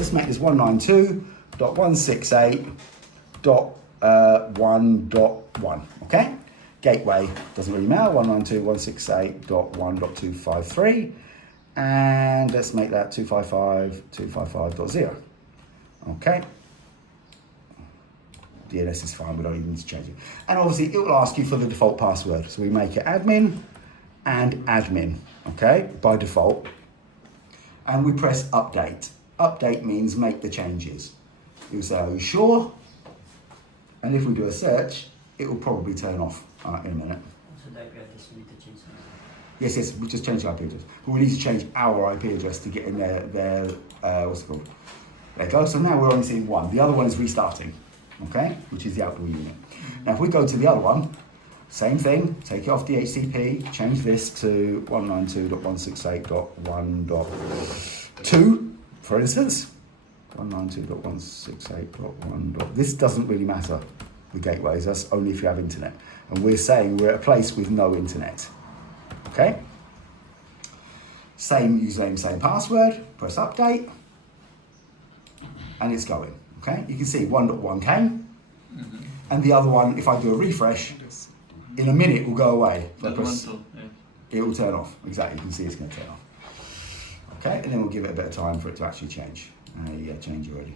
Let's make this 192.168.1.1, okay? Gateway, doesn't really matter, 192.168.1.253. And let's make that 255.255.0. Okay. DNS is fine, we don't even need to change it. And obviously it will ask you for the default password. So we make it admin and admin, okay, by default. And we press update. Update means make the changes. You'll say, are you sure? And if we do a search, it will probably turn off in a minute. So that we just need to change something. Yes, we just changed the IP address. But we need to change our IP address to get in their what's it called? There you go. So now we're only seeing one. The other one is restarting, okay? Which is the outdoor unit. Now if we go to the other one, same thing, take it off DHCP, change this to 192.168.1.2, for instance. 192.168.1. This doesn't really matter, the gateways, that's only if you have internet. And we're saying we're at a place with no internet. Okay? Same username, same password, press update, and it's going. Okay? You can see 1.1 came, and the other one, if I do a refresh, in a minute will go away. It will turn off. Exactly, you can see it's going to turn off. Okay, and then we'll give it a bit of time for it to actually change. Yeah, change already.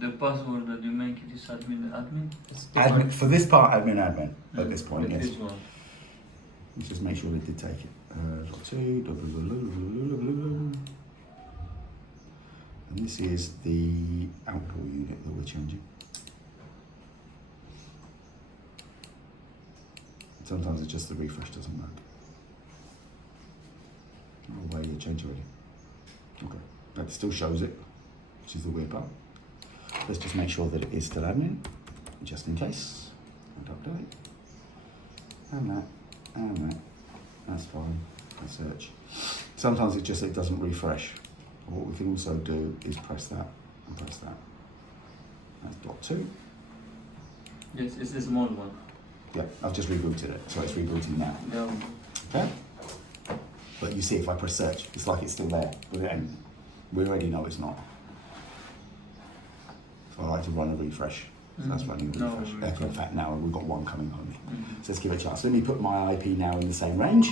The password that you make it is admin? Admin, for this part, admin at this point, yes. This one. Let's just make sure they did take it. And this is the outdoor unit that we're changing. Sometimes it's just the refresh doesn't work. Oh, wait, you change already. Okay, that still shows it, which is the weird part. Let's just make sure that it is still admin, just in case. And update. And that. That's fine. I search. Sometimes it's just it doesn't refresh. What we can also do is press that and press that. That's .2. Yes, it's the small one. Yeah, I've just rebooted it, so it's rebooting now. Yeah. Okay? But you see, if I press search, it's like it's still there, but it ain't. We already know it's not. So I like to run a refresh. So that's running a refresh. In fact, now we've got one coming only. So let's give it a chance. Let me put my IP now in the same range.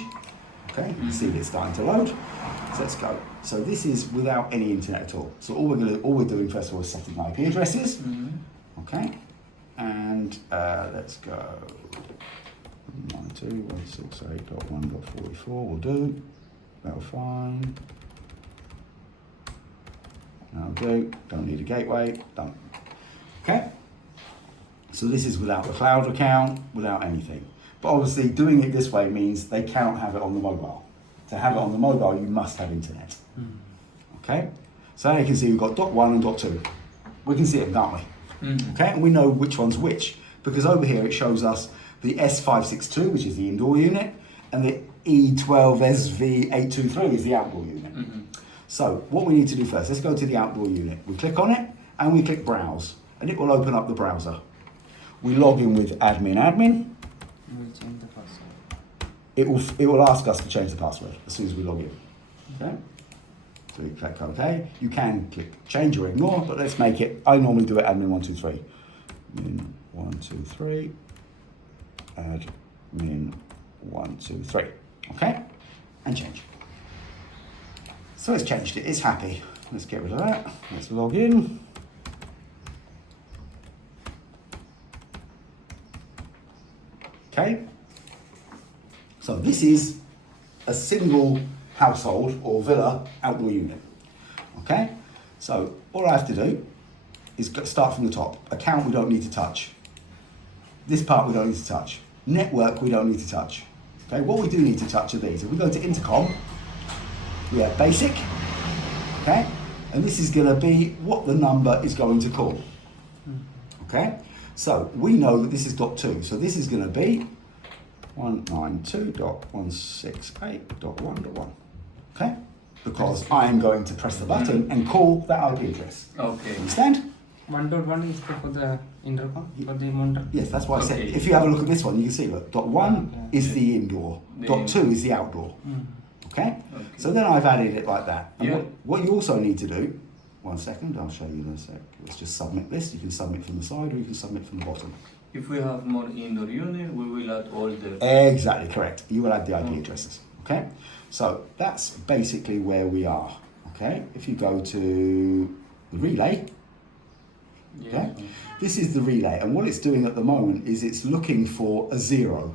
Okay, you can see that it's starting to load. So let's go. So this is without any internet at all. So all we're doing first of all is setting IP addresses. Okay, and let's go. 192.168.1.44 will do. That'll fine. That'll do. Don't need a gateway. Done. Okay. So this is without the cloud account, without anything. But obviously doing it this way means they cannot have it on the mobile. To have it on the mobile, you must have internet. Okay? So now you can see we've got .1 and .2. We can see it, can't we? Okay? And we know which one's which. Because over here it shows us the S562, which is the indoor unit, and the E12SV823 is the outdoor unit. So what we need to do first, let's go to the outdoor unit. We click on it, and we click Browse, and it will open up the browser. We log in with admin. We'll change the password. It will ask us to change the password as soon as we log in. Okay? So you click OK. You can click change or ignore, but let's make it, I normally do it admin123. Admin123. Admin123. Okay? And change. So it's changed it, it's happy. Let's get rid of that. Let's log in. Okay? So this is a single household or villa outdoor unit. Okay? So all I have to do is start from the top. Account we don't need to touch. This part we don't need to touch. Network we don't need to touch. Okay, what we do need to touch are these. If we go to Intercom, we have basic, okay? And this is gonna be what the number is going to call. Okay? So we know that this is .2, so this is gonna be 192.168.1.1. Okay? Because I am going to press the button and call that IP address. Okay. Understand? 1.1 is for the intercom, for the monitor. Yes, that's why I said, Okay. if you have a look at this one, you can see, look, .1 is the indoor, .2 is the outdoor. Okay? Okay. So then I've added it like that. And Yeah. what you also need to do, one second, I'll show you in a sec. Let's just submit this. You can submit from the side or you can submit from the bottom. If we have more indoor unit, we will add all the. Exactly, correct. You will add the IP Okay. addresses. Okay? So that's basically where we are. Okay? If you go to the relay, okay? This is the relay, and what it's doing at the moment is it's looking for a 0,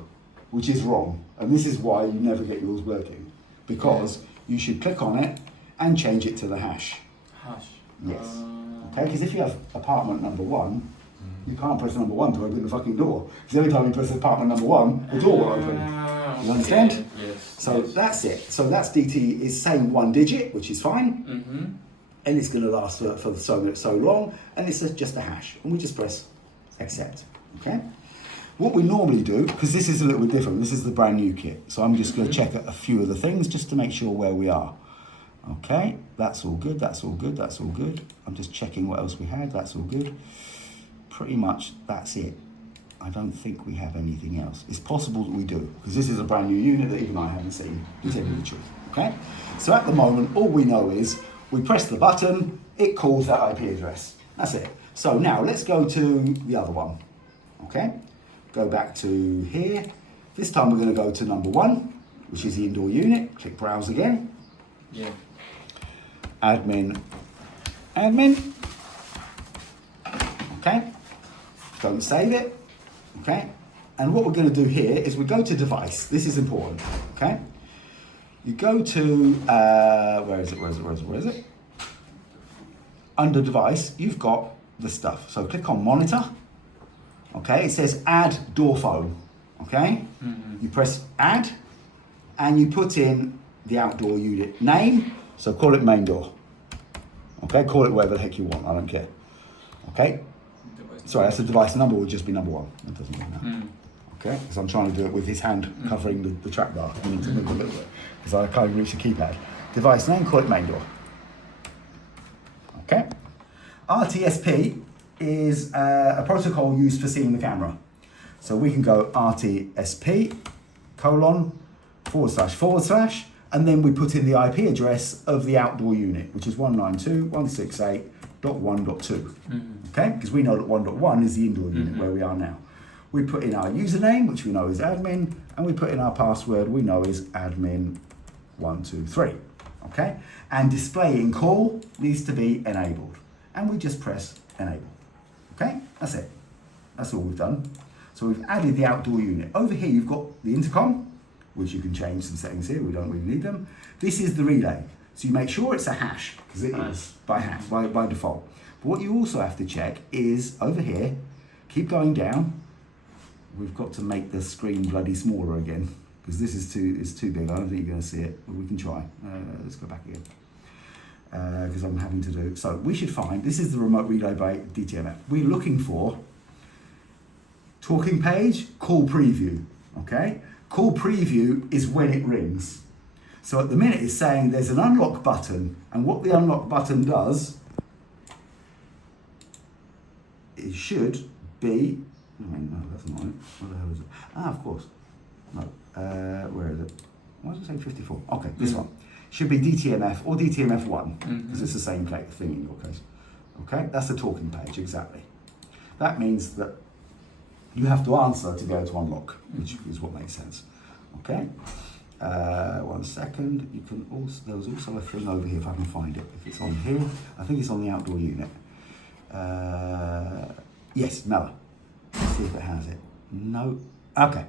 which is wrong. And this is why you never get yours working, because you should click on it and change it to the hash. Hash. Yes. Okay, because if you have apartment number 1, you can't press number 1 to open the fucking door. Because every time you press apartment number 1, the door will open. You understand? Yes. So yes. that's it. So that's DT is saying 1 digit, which is fine. Mm-hmm. And it's going to last for so long, and it's just a hash, and we just press accept. Okay. What we normally do, because this is a little bit different, this is the brand new kit, so I'm just going to check a few of the things just to make sure where we are. Okay, that's all good. That's all good. That's all good. I'm just checking what else we had. That's all good. Pretty much that's it. I don't think we have anything else. It's possible that we do, because this is a brand new unit that even I haven't seen, to tell you the truth. Okay, so at the moment, all we know is we press the button, it calls that IP address. That's it. So now let's go to the other one. Okay, go back to here. This time we're going to go to number 1, which is the indoor unit. Click browse again. Yeah. Admin. Okay, don't save it. Okay, and what we're going to do here is we go to device. This is important. Okay, you go to where is it? Under device, you've got the stuff. So click on monitor. Okay, it says add door phone. Okay, you press add, and you put in the outdoor unit name. So call it main door. Okay, call it whatever the heck you want. I don't care. Okay. Sorry, that's the device number. Would just be number 1. It doesn't matter. Okay, because I'm trying to do it with his hand covering the track bar. I need to move a little bit because I can't reach the keypad. Device name, call it main door. Okay. RTSP is a protocol used for seeing the camera. So we can go RTSP : // and then we put in the IP address of the outdoor unit, which is 192.168.1.2. Okay, because we know that 1.1 is the indoor unit where we are now. We put in our username, which we know is admin, and we put in our password, we know is admin123. Okay, and display in call needs to be enabled, and we just press enable. Okay, that's it. That's all we've done. So we've added the outdoor unit. Over here you've got the intercom, which you can change some settings here, we don't really need them. This is the relay. So you make sure it's a hash, because it is by default. But what you also have to check is over here, keep going down. We've got to make the screen bloody smaller again, because this is too big. I don't think you're going to see it, but we can try. Let's go back again, because I'm having to do. So we should find, this is the remote relay by DTMF. We're looking for talking page, call preview, okay? Call preview is when it rings. So at the minute it's saying there's an unlock button, and what the unlock button does, it should be, no, that's not it. What the hell is it? Ah, of course. No, where is it? Why does it say 54? Okay, this one. Should be DTMF or DTMF1, because it's the same thing in your case. Okay, that's the talking page, exactly. That means that you have to answer to be able to unlock, which is what makes sense. Okay, 1 second. You can also, there was also a thing over here if I can find it. If it's on here, I think it's on the outdoor unit. Yes, Mella. Let's see if it has it. No. Okay.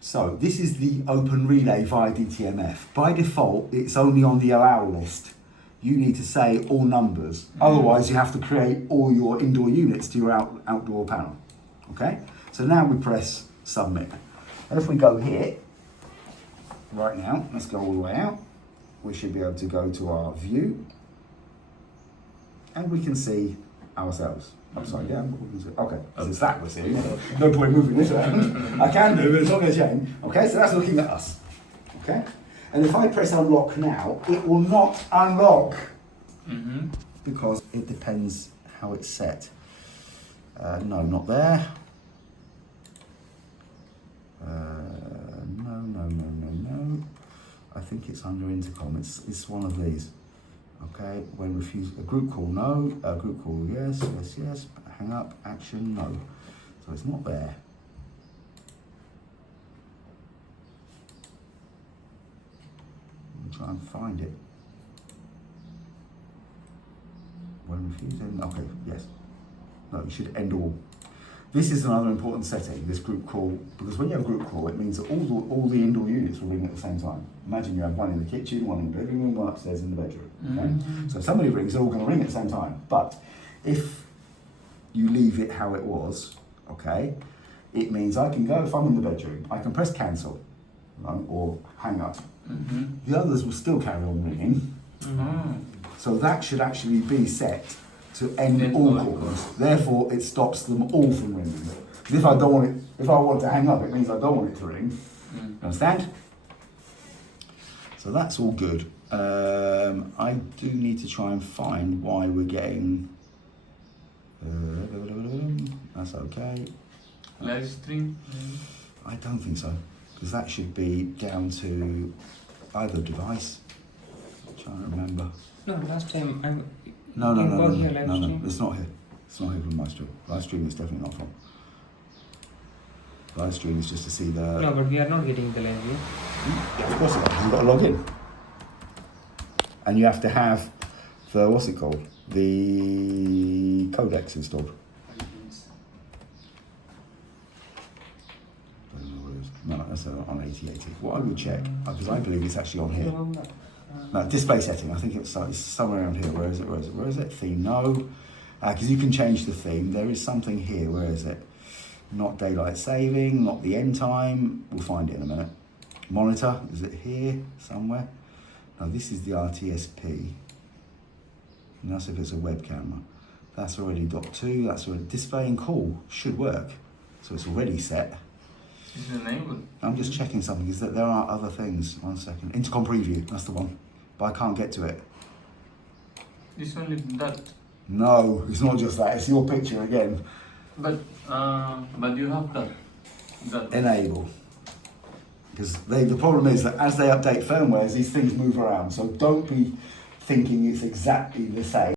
So this is the open relay via DTMF. By default, it's only on the allow list. You need to say all numbers. Otherwise, you have to create all your indoor units to your outdoor panel. Okay? So now we press submit. And if we go here, right now, let's go all the way out. We should be able to go to our view. And we can see ourselves. Upside down, but we can see. Okay, so it's that we're seeing. No point moving this around. I can do, but it's not going to change. Okay, so that's looking at us. Okay? And if I press unlock now, it will not unlock. Because it depends how it's set. No, not there. No. I think it's under intercom. It's one of these. Okay, when refused, a group call, no. A group call, yes, yes, yes. Hang up, action, no. So it's not there. Try and find it. When refused, okay, yes. No, you should end all. This is another important setting, this group call, because when you have a group call, it means that all the indoor units will ring at the same time. Imagine you have one in the kitchen, one in the living room, one upstairs in the bedroom. Okay? So if somebody rings, they're all going to ring at the same time. But if you leave it how it was, okay, it means I can go, if I'm in the bedroom, I can press cancel, right, or hang up. The others will still carry on ringing. So that should actually be set to end all calls. Therefore, it stops them all from ringing. If I don't want it, if I want to hang up, it means I don't want it to ring. Understand? So that's all good. I do need to try and find why we're getting. That's okay. Live stream? I don't think so, because that should be down to either device. I'm trying to remember. No, last time I. No, Here, live stream. it's not here. It's not here from live stream. Live stream is definitely not from. Live stream is just to see the. No, but we are not getting the live view. Yeah, of course it is. You've got to log in. And you have to have the, what's it called? The codecs installed. I don't know what it is. No, that's on 8080. What I would check, because I believe it's actually on here. No, display setting. I think it's somewhere around here. Where is it? Where is it? Where is it? Theme. No. Because you can change the theme. There is something here. Where is it? Not daylight saving. Not the end time. We'll find it in a minute. Monitor. Is it here somewhere? No, this is the RTSP. And that's if it's a web camera. That's already .2. That's already display and call should work. So it's already set. Is it enabled? I'm just checking something. Is that there are other things? 1 second. Intercom preview. That's the one. But I can't get to it. This one is that. No, it's not just that. It's your picture again. But you have that. Enable. Because the problem is that as they update firmwares, these things move around. So don't be thinking it's exactly the same.